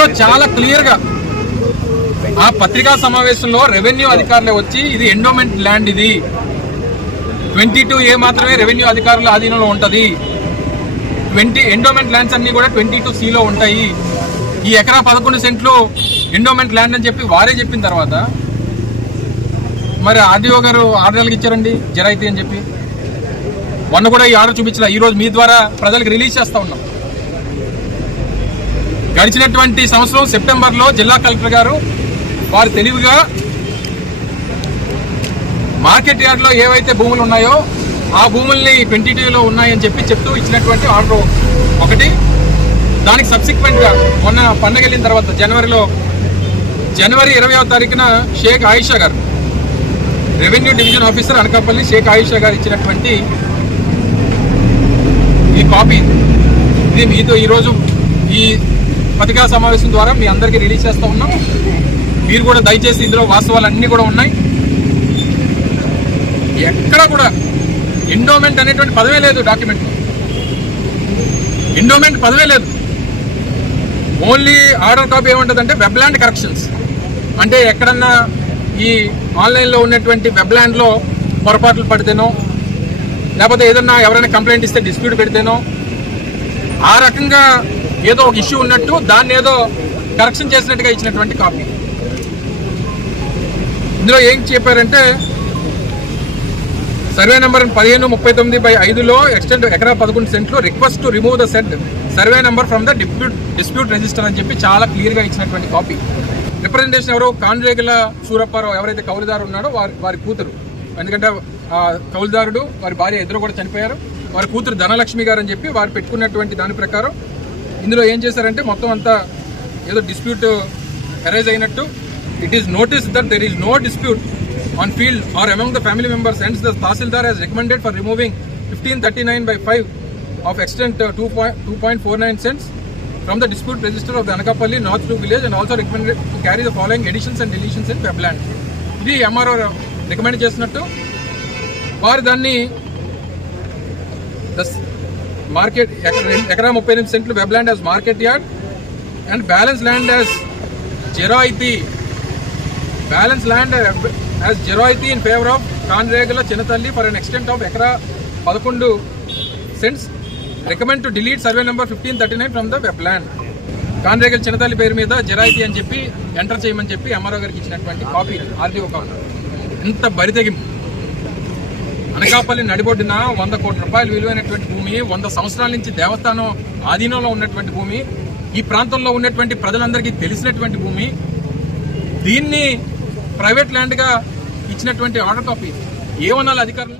అందులో చాలా క్లియర్ గా ఆ పత్రికా సమావేశంలో రెవెన్యూ అధికారులే వచ్చి ఇది ఎండోమెంట్ ల్యాండ్, ఇది 22A మాత్రమే రెవెన్యూ అధికారుల ఆధీనంలో ఉంటది, ఎండోమెంట్ ల్యాండ్స్ అన్ని కూడా 22Cలో ఉంటాయి, ఈ ఎకరా 11 సెంట్లు ఎండోమెంట్ ల్యాండ్ అని చెప్పి వారే చెప్పిన తర్వాత మరి ఆర్డీఓ గారు 6 నెలలకు ఇచ్చారండి జరాయితీ అని చెప్పి. మొన్న కూడా ఈ ఆర్డర్ చూపించలే, ఈ రోజు మీ ద్వారా ప్రజలకు రిలీజ్ చేస్తా ఉన్నాం. గడిచినటువంటి సంవత్సరం సెప్టెంబర్లో జిల్లా కలెక్టర్ గారు వారు తెలివిగా మార్కెట్ యార్డ్లో ఏవైతే భూములు ఉన్నాయో ఆ భూముల్ని 22లో ఉన్నాయని చెప్తూ ఇచ్చినటువంటి ఆర్డర్ ఒకటి. దానికి సబ్సిక్వెంట్ గా మొన్న పండగ వెళ్ళిన తర్వాత జనవరి 20వ తారీఖున షేక్ ఆయిషా గారు, revenue division officer Anakapalli Shaik Ayesha గారు ఇచ్చినటువంటి ఈ కాపీ, ఇది మీతో ఈరోజు ఈ పత్రికా సమావేశం ద్వారా మీ అందరికీ రిలీజ్ చేస్తూ ఉన్నాం. మీరు కూడా దయచేసి ఇందులో వాస్తవాలన్నీ కూడా ఉన్నాయి. ఎక్కడ కూడా ఎండోమెంట్ అనేటువంటి పదవే లేదు డాక్యుమెంట్, ఎండోమెంట్ పదవే లేదు. ఓన్లీ ఆర్డర్ కాపీ ఏముంటుందంటే వెబ్లాండ్ కరెక్షన్స్, అంటే ఎక్కడన్నా ఈ ఆన్లైన్లో ఉన్నటువంటి వెబ్లాండ్లో పొరపాట్లు పడితేనో లేకపోతే ఏదన్నా ఎవరైనా కంప్లైంట్ ఇస్తే డిస్ప్యూట్ పెడితేనో ఆ రకంగా ఏదో ఒక ఇష్యూ ఉన్నట్టు దాన్ని ఏదో కరెక్షన్ చేసినట్టుగా ఇచ్చినటువంటి కాపీ. ఇందులో ఏం చెప్పారంటే సర్వే నెంబర్ 1539/5లో ఎక్స్టెండ్ ఎకరా 11 సెంట్లు request to remove the set survey number from the dispute register అని చెప్పి చాలా క్లియర్ గా ఇచ్చినటువంటి కాపీ. రిప్రజెంటేషన్ ఎవరో కాన్రేగుల సూరప్పారావు ఎవరైతే కౌలుదారు ఉన్నాడో వారి కూతురు, ఎందుకంటే ఆ కౌలుదారుడు వారి భార్య ఇద్దరు కూడా చనిపోయారు, వారి కూతురు ధనలక్ష్మి గారు అని చెప్పి వారు పెట్టుకున్నటువంటి దాని ప్రకారం ఇందులో ఏం చేశారంటే మొత్తం అంతా ఏదో డిస్ప్యూట్ అరైజ్ అయినట్టు, it is notice that there is no dispute on field or among the family members, hence the Tahsildar has recommended for removing 1539/5 of extent 2.49 cents from the dispute register of the Anakapalli North 2 village and also recommended to carry the following additions and deletions in webland. ఇది MRO recommend చేసినట్టు వారు దాన్ని market ఎకరా 38 సెంట్లు Webland as market yard and balance land as జెరాయితీ as Jeroity in favor of Kanregala Chinnatalli for an extent of ekara 11 cents. Recommend to delete survey number 1539 from the wetland. Kanregala Chinnatalli పేరు మీద Jeroity అని చెప్పి enter చేయమని చెప్పి MRO గారికి ఇచ్చినటువంటి copy RDO copy. ఇంత బరితెగింపు. అనకాపల్లి నడిబొడ్డున 100 కోట్ల రూపాయలు విలువైనటువంటి భూమి, 100 సంవత్సరాల నుంచి దేవస్థానం ఆధీనంలో ఉన్నటువంటి భూమి, ఈ ప్రాంతంలో ఉన్నటువంటి ప్రజలందరికీ తెలిసినటువంటి భూమి, దీన్ని ప్రైవేట్ ల్యాండ్ గా ఇచ్చినటువంటి ఆర్డర్ కాపీ ఏమనాలి అధికారులు?